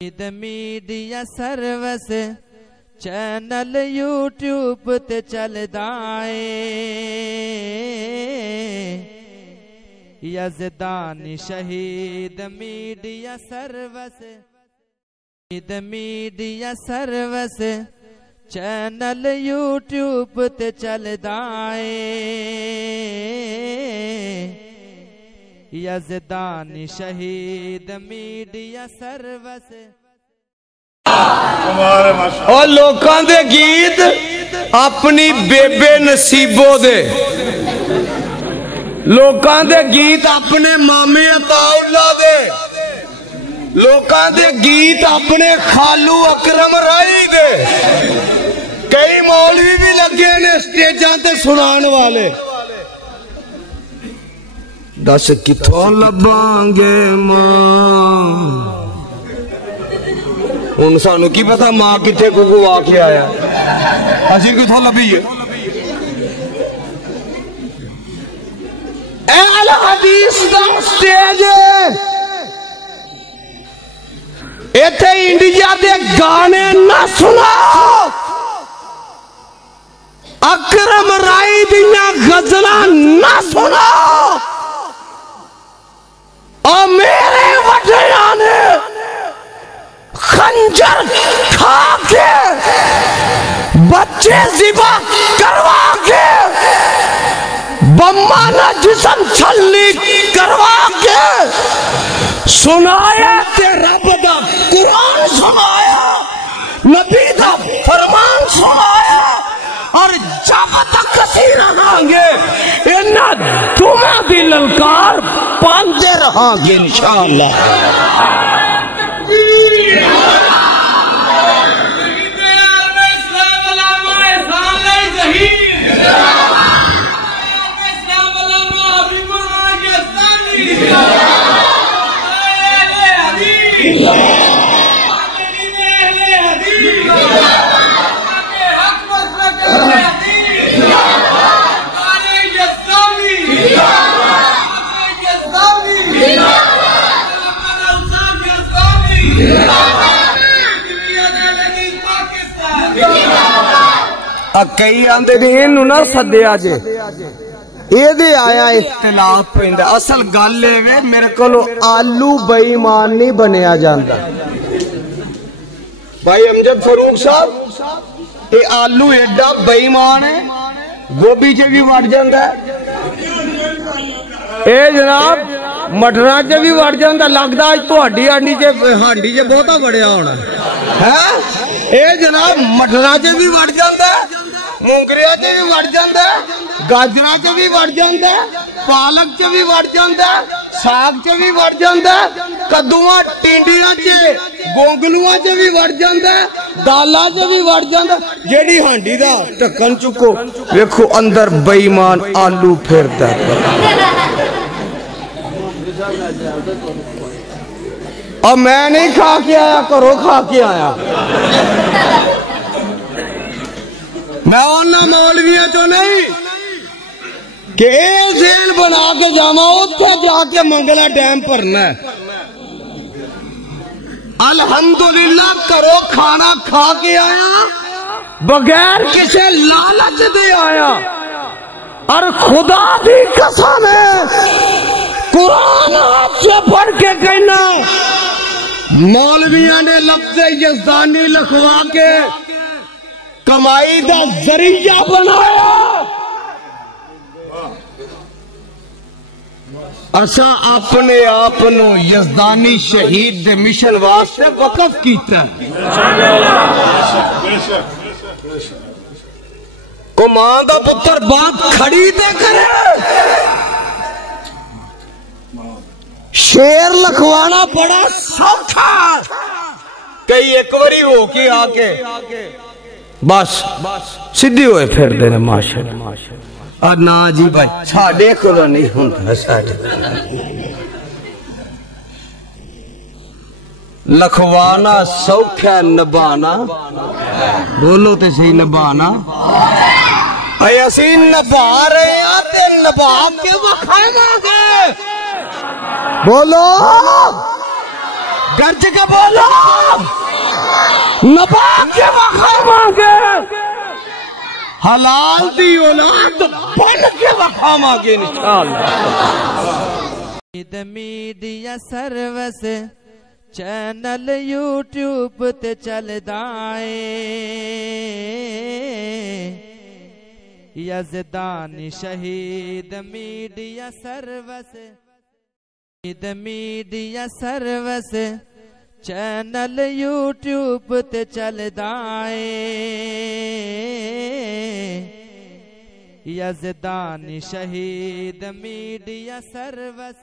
Media service channel YouTube ते चलदा है यज़दानी शहीद मीडिया सर्विस चैनल यूट्यूब ते चलदा है यज़दानी शहीद मीडिया सर्विस। और लोकां दे गीत अपनी बेबे नसीबो दे, लोकां दे गीत अपने मामे अताउल्ला दे, लोकां दे गीत अपने खालू अकरम राई दे। कई मौलवी भी लगे ने स्टेजां ते सुनाण वाले। दस किथों लभांगे मां, हुण सानू की पता मां किथे गुगू आके आया, असीं किथों लभीए। अहल हदीस दा स्टेज इत्थे इंडिया दे गाने ना सुनाओ, अकरम राई दियां गजलां ना सुनाओ। और मेरे वड्डिया ने खंजर खा के बच्चे ज़िबा करवा के बम्मा ना जिस्म छल्ली करवा के सुनाया ते रब दा कुरान सुनाया, नबी दा फरमान सुनाया। और जब तक असीं रहांगे इन्हां दुआं दी ललकार पांदे रहांगे इंशाअल्लाह। कई आंदे ने इनू ना सद्या जे, एदे आया इख्तिलाफ पैंदा। असल गल एवे मेरे कोलो आलू बेईमान नहीं बनया जांदा। भाई अमजद फारूक साहब, ये आलू एडा बेईमान है, गोभी च भी वड़ जांदा है, ए जनाब मटरां च भी वड़ जांदा। लगदा अज तुहाडी हांडी च बहुता वड़िया होना है। ए जनाब मटरां च भी वड़ जांदा, मूंगरिया च भी वड़ जांदा, गाजरां च भी वड़ जांदा, पालक च भी वड़ जांदा, साग च भी वड़ जांदा, कद्दूआं टिंडियां च गोंगलूआं च भी वड़ जांदा, दालां च भी वड़ जांदा। जेड़ी हांडी दा ढक्कन चुको वेखो अंदर बेईमान आलू फिरदा। और मैं नहीं खा के आया, घरों खा के आया। मैं उन्हां मौलवियां चो नहीं कि ज़हन बना के जावा उत्थे जाके मंगला डैम भरना है। अल्हम्दुलिल्लाह घरों खाना खा के आया, बगैर किसी लालच दे आया। और खुदा दी कसम है, कुरान आपसे पढ़ के कहना, मौलवियां ने लफ्ज़ यज़दानी लिखवा के कमाई दा जरिया बनाया। असा अपने आप नू यज़दानी शहीद दे मिशन वास्ते वक़फ कीता। को मां दा पुत्र बात खड़ी ते करे। शेर लिखवाना बड़ा सौखा, कई एक बारी हो के आके बस सीधी होए फिरदे ने माशाअल्लाह। ना जी भाई साडे कोल नहीं हुंदा, साडे लखवाना सौखा, नभाना बोलो ते सही नभाना। असी नभा रहे हैं ते नभा के वखावांगे। बोलो, गर्ज के बोलो। नभा के वखावांगे हलाल दी औलाद बन के वखावांगे इंशाअल्लाह। मीडिया सर्विस चैनल यूट्यूब ते चलदा है यज़दानी शहीद मीडिया सर्विस चैनल यूट्यूब ते चलदा है यज़दानी शहीद मीडिया सर्विस।